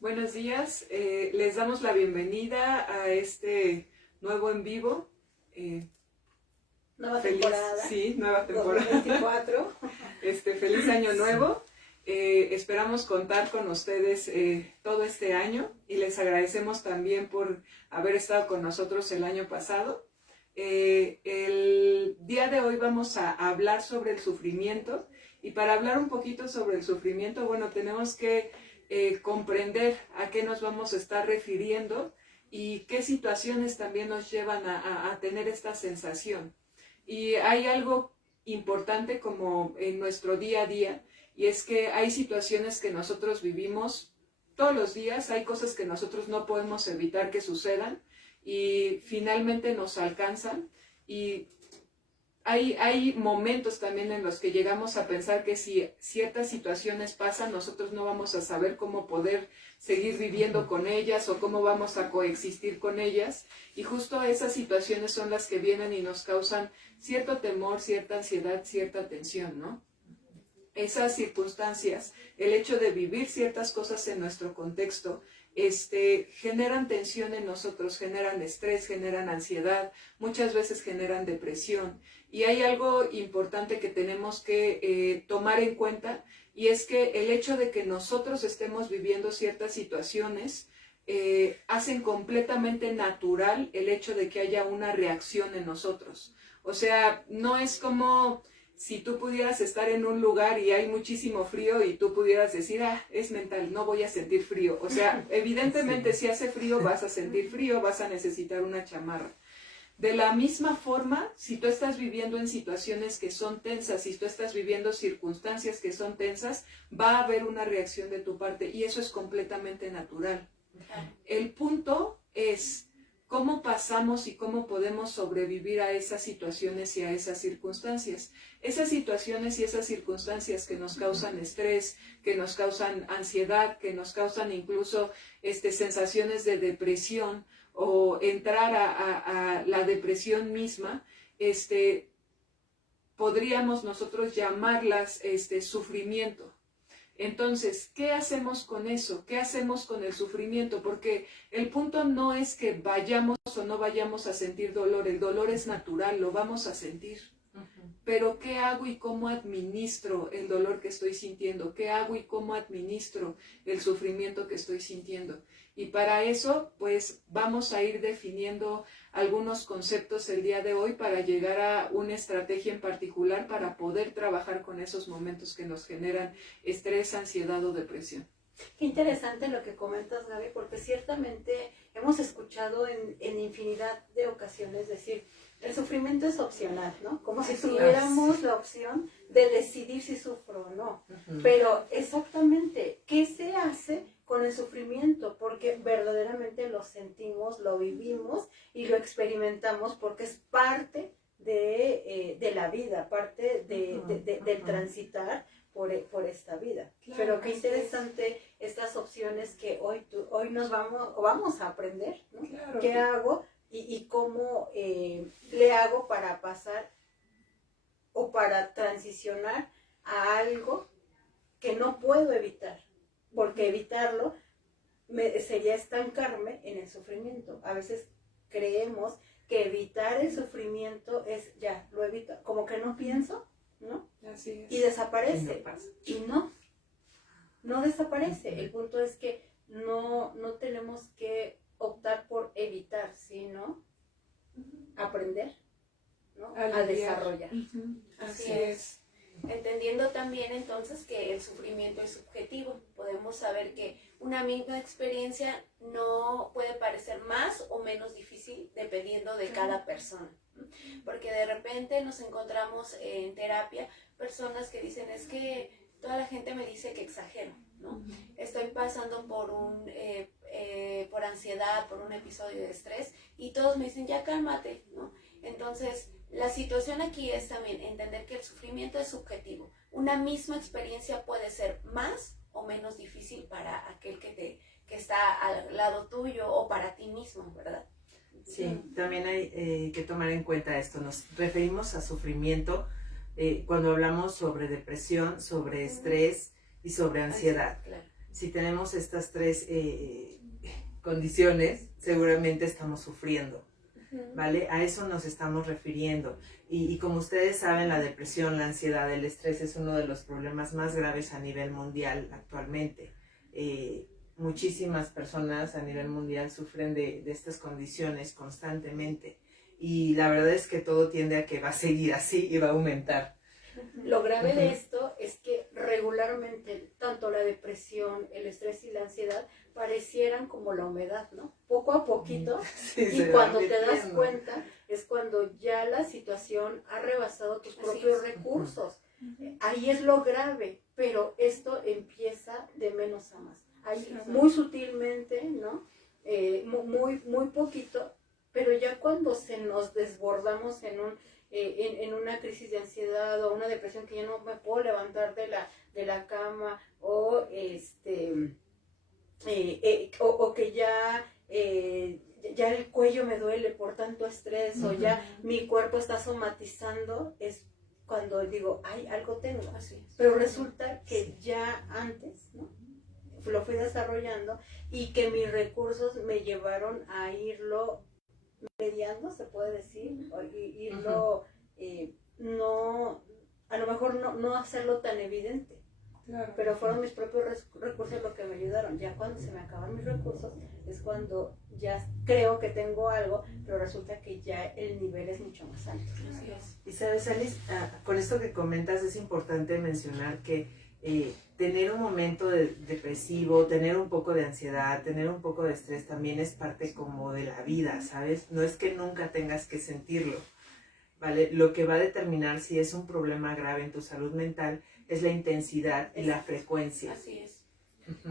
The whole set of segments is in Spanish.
Buenos días, les damos la bienvenida a este nuevo en vivo. Nueva Feliz, temporada. sí, nueva temporada. 2024. Feliz año nuevo. Esperamos contar con ustedes todo este año y les agradecemos también por haber estado con nosotros el año pasado. El día de hoy vamos a hablar sobre el sufrimiento, y para hablar un poquito sobre el sufrimiento, bueno, tenemos que comprender a qué nos vamos a estar refiriendo y qué situaciones también nos llevan a tener esta sensación. Y hay algo importante como en nuestro día a día, y es que hay situaciones que nosotros vivimos todos los días, hay cosas que nosotros no podemos evitar que sucedan y finalmente nos alcanzan, y hay momentos también en los que llegamos a pensar que si ciertas situaciones pasan, nosotros no vamos a saber cómo poder seguir viviendo con ellas o cómo vamos a coexistir con ellas. Y justo esas situaciones son las que vienen y nos causan cierto temor, cierta ansiedad, cierta tensión, ¿no? Esas circunstancias, el hecho de vivir ciertas cosas en nuestro contexto, generan tensión en nosotros, generan estrés, generan ansiedad, muchas veces generan depresión. Y hay algo importante que tenemos que tomar en cuenta, y es que el hecho de que nosotros estemos viviendo ciertas situaciones hacen completamente natural el hecho de que haya una reacción en nosotros. O sea, no es como si tú pudieras estar en un lugar y hay muchísimo frío y tú pudieras decir, es mental, no voy a sentir frío. O sea, evidentemente si hace frío vas a sentir frío, vas a necesitar una chamarra. De la misma forma, si tú estás viviendo en situaciones que son tensas, si tú estás viviendo circunstancias que son tensas, va a haber una reacción de tu parte, y eso es completamente natural. El punto es cómo pasamos y cómo podemos sobrevivir a esas situaciones y a esas circunstancias. Esas situaciones y esas circunstancias que nos causan estrés, que nos causan ansiedad, que nos causan incluso sensaciones de depresión o entrar a la depresión misma, podríamos nosotros llamarlas sufrimiento. Entonces, ¿qué hacemos con eso? ¿Qué hacemos con el sufrimiento? Porque el punto no es que vayamos o no vayamos a sentir dolor. El dolor es natural, lo vamos a sentir. Pero ¿qué hago y cómo administro el dolor que estoy sintiendo? ¿Qué hago y cómo administro el sufrimiento que estoy sintiendo? Y para eso, pues, vamos a ir definiendo algunos conceptos el día de hoy para llegar a una estrategia en particular para poder trabajar con esos momentos que nos generan estrés, ansiedad o depresión. Qué interesante lo que comentas, Gaby, porque ciertamente hemos escuchado en infinidad de ocasiones decir, el sufrimiento es opcional, ¿no? Como si tuviéramos la opción de decidir si sufro o no. Pero exactamente, ¿qué se hace con el sufrimiento? Porque verdaderamente lo sentimos, lo vivimos y lo experimentamos porque es parte de la vida, parte del transitar por esta vida. Claro, pero qué interesante estas opciones que hoy nos vamos a aprender, ¿no? Claro. ¿Qué hago y cómo le hago para pasar o para transicionar a algo que no puedo evitar? Porque evitarlo sería estancarme en el sufrimiento. A veces creemos que evitar el sufrimiento es ya, lo evito, como que no pienso, ¿no? Así es. Y desaparece. Y no desaparece. El punto es que no tenemos que optar por evitar, sino aprender, ¿no? A desarrollar. Así es. Entendiendo también entonces que el sufrimiento es subjetivo, podemos saber que una misma experiencia no puede parecer más o menos difícil dependiendo de cada persona, porque de repente nos encontramos en terapia personas que dicen, es que toda la gente me dice que exagero, ¿no? Estoy pasando por ansiedad, por un episodio de estrés, y todos me dicen, ya cálmate, ¿no? Entonces, la situación aquí es también entender que el sufrimiento es subjetivo. Una misma experiencia puede ser más o menos difícil para aquel que está al lado tuyo o para ti mismo, ¿verdad? Sí, también hay que tomar en cuenta esto. Nos referimos a sufrimiento cuando hablamos sobre depresión, sobre estrés y sobre ansiedad. Claro. si tenemos estas tres condiciones, seguramente estamos sufriendo, ¿vale? A eso nos estamos refiriendo. Y como ustedes saben, la depresión, la ansiedad, el estrés es uno de los problemas más graves a nivel mundial actualmente. Muchísimas personas a nivel mundial sufren de estas condiciones constantemente. Y la verdad es que todo tiende a que va a seguir así y va a aumentar. Lo grave de esto es que regularmente tanto la depresión, el estrés y la ansiedad parecieran como la humedad, ¿no? Poco a poquito, Sí, y cuando te das cuenta es cuando ya la situación ha rebasado tus propios recursos. Ahí es lo grave, pero esto empieza de menos a más. Ahí muy sutilmente, ¿no? Muy poquito, pero ya cuando se nos desbordamos en una crisis de ansiedad o una depresión que ya no me puedo levantar de la cama o que ya el cuello me duele por tanto estrés o ya mi cuerpo está somatizando, es cuando digo, ay, algo tengo. Pero resulta que ya antes, ¿no? Lo fui desarrollando y que mis recursos me llevaron a irlo mediando, se puede decir, irlo, no, a lo mejor no hacerlo tan evidente. Claro. Pero fueron mis propios recursos lo que me ayudaron. Ya cuando se me acaban mis recursos es cuando ya creo que tengo algo, pero resulta que ya el nivel es mucho más alto. Así es. Y sabes, Alice, con esto que comentas es importante mencionar que tener un momento depresivo, tener un poco de ansiedad, tener un poco de estrés también es parte como de la vida, ¿sabes? No es que nunca tengas que sentirlo, ¿vale? Lo que va a determinar si es un problema grave en tu salud mental es la intensidad y la frecuencia. Así es.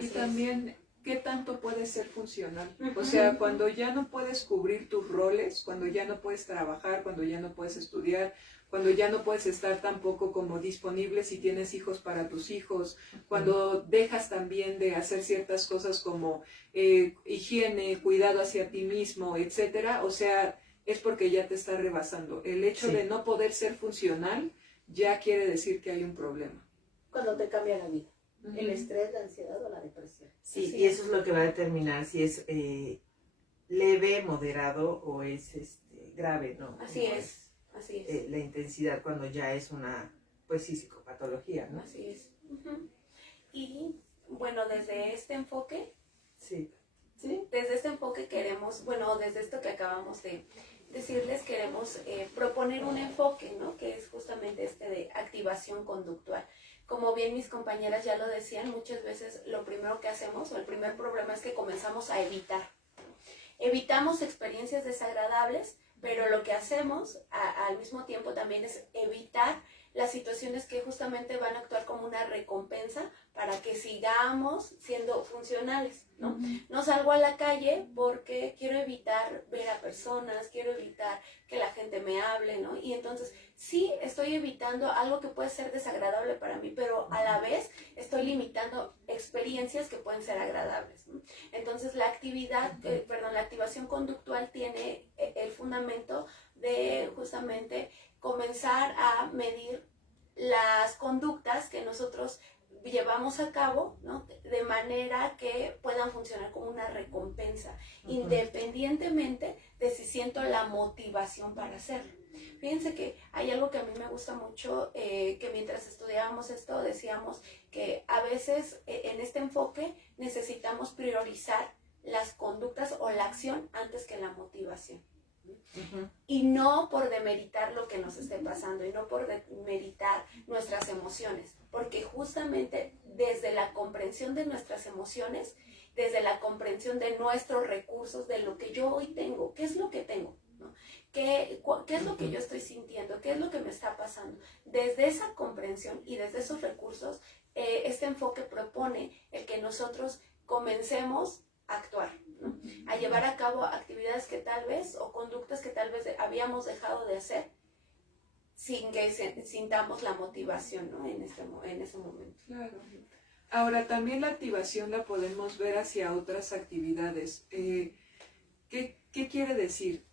Y también, ¿qué tanto puede ser funcional? O sea, cuando ya no puedes cubrir tus roles, cuando ya no puedes trabajar, cuando ya no puedes estudiar, cuando ya no puedes estar tampoco como disponible si tienes hijos para tus hijos, cuando dejas también de hacer ciertas cosas como higiene, cuidado hacia ti mismo, etcétera, o sea, es porque ya te está rebasando. El hecho de no poder ser funcional ya quiere decir que hay un problema. Cuando te cambia la vida. El estrés, la ansiedad o la depresión. Sí, y eso es lo que va a determinar si es leve, moderado o es grave, ¿no? Así es. Así es. La intensidad cuando ya es una, pues sí, psicopatología, ¿no? Así es. Y bueno, desde este enfoque, desde este enfoque queremos, bueno, desde esto que acabamos de decirles, queremos proponer un enfoque, ¿no? Que es justamente de activación conductual. Como bien mis compañeras ya lo decían, muchas veces lo primero que hacemos, o el primer problema es que comenzamos a evitar. Evitamos experiencias desagradables, pero lo que hacemos al mismo tiempo también es evitar las situaciones que justamente van a actuar como una recompensa para que sigamos siendo funcionales, ¿no? No salgo a la calle porque quiero evitar ver a personas, quiero evitar que la gente me hable, ¿no? Y entonces sí estoy evitando algo que puede ser desagradable para mí, pero a la vez estoy limitando experiencias que pueden ser agradables, ¿no? Entonces la activación conductual tiene el fundamento de justamente comenzar a medir las conductas que nosotros llevamos a cabo, ¿no? De manera que puedan funcionar como una recompensa, independientemente de si siento la motivación para hacerlo. Fíjense que hay algo que a mí me gusta mucho, que mientras estudiábamos esto decíamos que a veces en este enfoque necesitamos priorizar las conductas o la acción antes que la motivación. Y no por demeritar lo que nos esté pasando y no por demeritar nuestras emociones, porque justamente desde la comprensión de nuestras emociones, desde la comprensión de nuestros recursos, de lo que yo hoy tengo, ¿qué es lo que tengo? ¿No? ¿Qué es lo que yo estoy sintiendo? ¿Qué es lo que me está pasando? Desde esa comprensión y desde esos recursos, este enfoque propone el que nosotros comencemos a actuar, ¿no? A llevar a cabo actividades que tal vez, o conductas que tal vez habíamos dejado de hacer sin que sintamos la motivación, ¿no? en ese momento. Claro. Ahora, también la activación la podemos ver hacia otras actividades. ¿Qué quiere decir?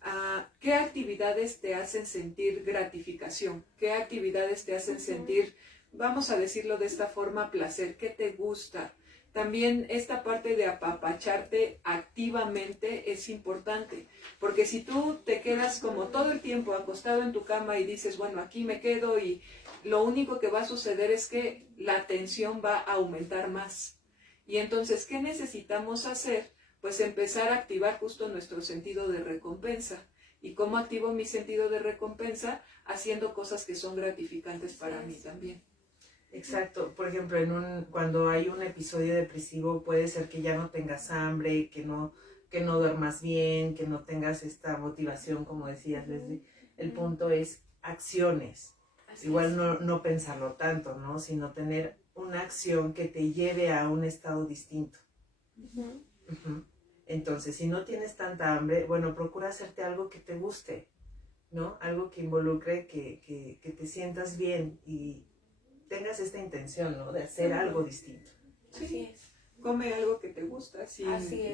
¿Qué actividades te hacen sentir gratificación? ¿Qué actividades te hacen sentir, vamos a decirlo de esta forma, placer? ¿Qué te gusta? también esta parte de apapacharte activamente es importante, porque si tú te quedas como todo el tiempo acostado en tu cama y dices, bueno, aquí me quedo, y lo único que va a suceder es que la tensión va a aumentar más. Y entonces, ¿qué necesitamos hacer? Pues empezar a activar justo nuestro sentido de recompensa. ¿Y cómo activo mi sentido de recompensa? Haciendo cosas que son gratificantes para mí también. Exacto. Por ejemplo, cuando hay un episodio depresivo puede ser que ya no tengas hambre, que no duermas bien, que no tengas esta motivación, como decías, Leslie. El punto es acciones. Igual no pensarlo tanto, ¿no? Sino tener una acción que te lleve a un estado distinto. Entonces, si no tienes tanta hambre, bueno, procura hacerte algo que te guste, ¿no? Algo que involucre que te sientas bien y tengas esta intención, ¿no? De hacer algo distinto. Sí, come algo que te gusta. Si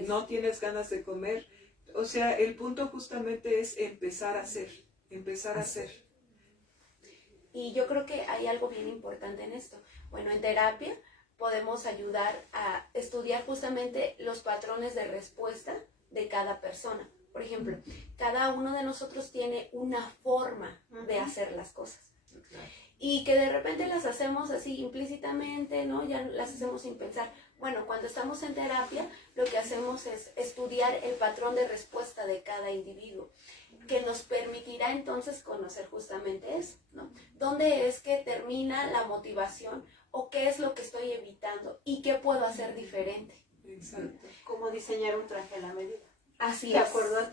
no tienes ganas de comer, o sea, el punto justamente es empezar a hacer. Y yo creo que hay algo bien importante en esto. Bueno, en terapia podemos ayudar a estudiar justamente los patrones de respuesta de cada persona. Por ejemplo, cada uno de nosotros tiene una forma de hacer las cosas. Y que de repente las hacemos así implícitamente, ¿no? Ya las hacemos sin pensar. Bueno, cuando estamos en terapia, lo que hacemos es estudiar el patrón de respuesta de cada individuo, que nos permitirá entonces conocer justamente eso, ¿no? ¿Dónde es que termina la motivación o qué es lo que estoy evitando y qué puedo hacer diferente? Exacto. Cómo diseñar un traje a la medida. Así de es. acuerdo a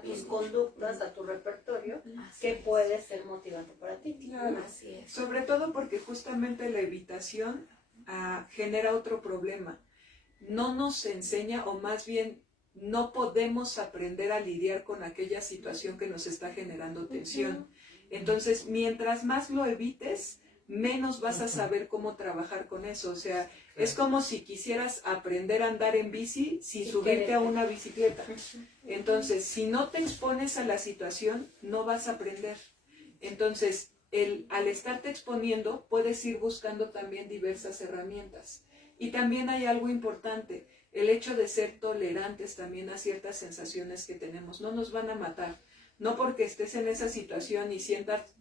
tus conductas, a tu repertorio, que puede ser motivante para ti. Claro. Así es. Sobre todo porque justamente la evitación genera otro problema. No nos enseña, o más bien no podemos aprender a lidiar con aquella situación que nos está generando tensión. Entonces, mientras más lo evites, menos vas a saber cómo trabajar con eso. O sea, es como si quisieras aprender a andar en bici sin subirte a una bicicleta. Entonces, si no te expones a la situación, no vas a aprender. Entonces, al estarte exponiendo, puedes ir buscando también diversas herramientas. Y también hay algo importante, el hecho de ser tolerantes también a ciertas sensaciones que tenemos. No nos van a matar. No porque estés en esa situación y sientas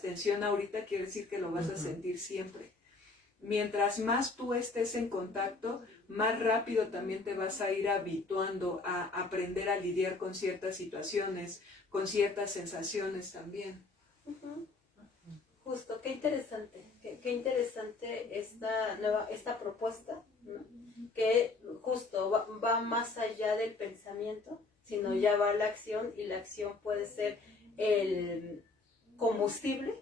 tensión ahorita, quiere decir que lo vas a sentir siempre. Mientras más tú estés en contacto, más rápido también te vas a ir habituando a aprender a lidiar con ciertas situaciones, con ciertas sensaciones también. Justo, qué interesante esta propuesta, ¿no? Que justo va más allá del pensamiento, sino ya va a la acción, y la acción puede ser el combustible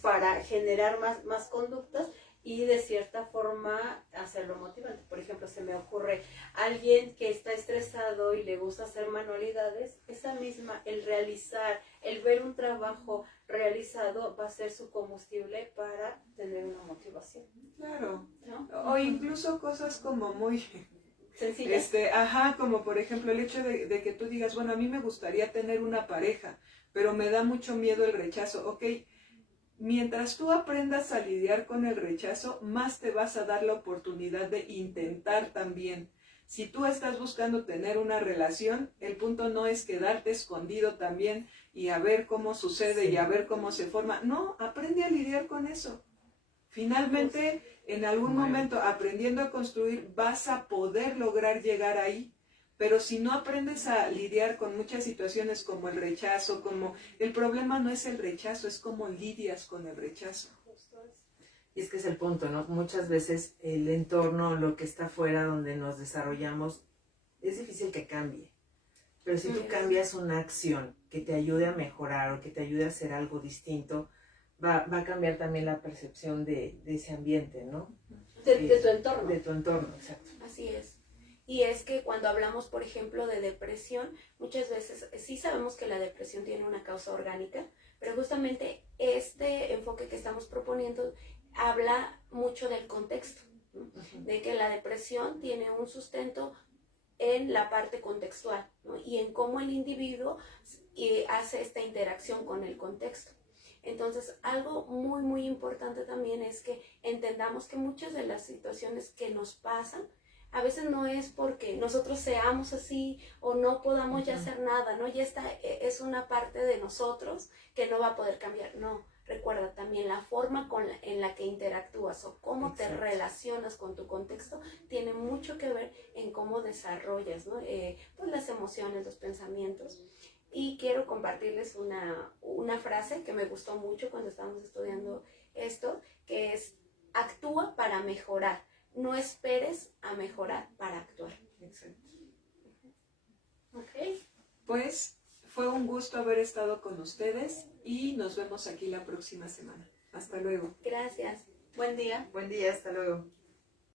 para generar más conductas y de cierta forma hacerlo motivante. Por ejemplo, se me ocurre alguien que está estresado y le gusta hacer manualidades, esa misma, el realizar, el ver un trabajo realizado va a ser su combustible para tener una motivación. Claro, ¿no? O incluso cosas como muy sencillas. Como por ejemplo el hecho de que tú digas, bueno, a mí me gustaría tener una pareja, pero me da mucho miedo el rechazo. Ok, mientras tú aprendas a lidiar con el rechazo, más te vas a dar la oportunidad de intentar también. Si tú estás buscando tener una relación, el punto no es quedarte escondido también y a ver cómo sucede y a ver cómo se forma. No, aprende a lidiar con eso. Finalmente, en algún momento, aprendiendo a construir, vas a poder lograr llegar ahí. Pero si no aprendes a lidiar con muchas situaciones como el rechazo, el problema no es el rechazo, es cómo lidias con el rechazo. Y es que es el punto, ¿no? Muchas veces el entorno, lo que está afuera donde nos desarrollamos, es difícil que cambie. Pero si tú cambias una acción que te ayude a mejorar o que te ayude a hacer algo distinto, va a cambiar también la percepción de ese ambiente, ¿no? De tu entorno. De tu entorno, exacto. Así es. Y es que cuando hablamos, por ejemplo, de depresión, muchas veces sí sabemos que la depresión tiene una causa orgánica, pero justamente este enfoque que estamos proponiendo habla mucho del contexto, ¿no? De que la depresión tiene un sustento en la parte contextual, ¿no? Y en cómo el individuo hace esta interacción con el contexto. Entonces, algo muy, muy importante también es que entendamos que muchas de las situaciones que nos pasan, a veces no es porque nosotros seamos así o no podamos ya hacer nada, ¿no? Ya está, es una parte de nosotros que no va a poder cambiar, no. Recuerda también la forma en la que interactúas o cómo te relacionas con tu contexto tiene mucho que ver en cómo desarrollas, ¿no? Pues las emociones, los pensamientos. Y quiero compartirles una frase que me gustó mucho cuando estábamos estudiando esto, que es: actúa para mejorar, no esperes a mejorar para actuar. Exacto. Ok. Pues fue un gusto haber estado con ustedes y nos vemos aquí la próxima semana. Hasta luego. Gracias. Buen día. Buen día, hasta luego.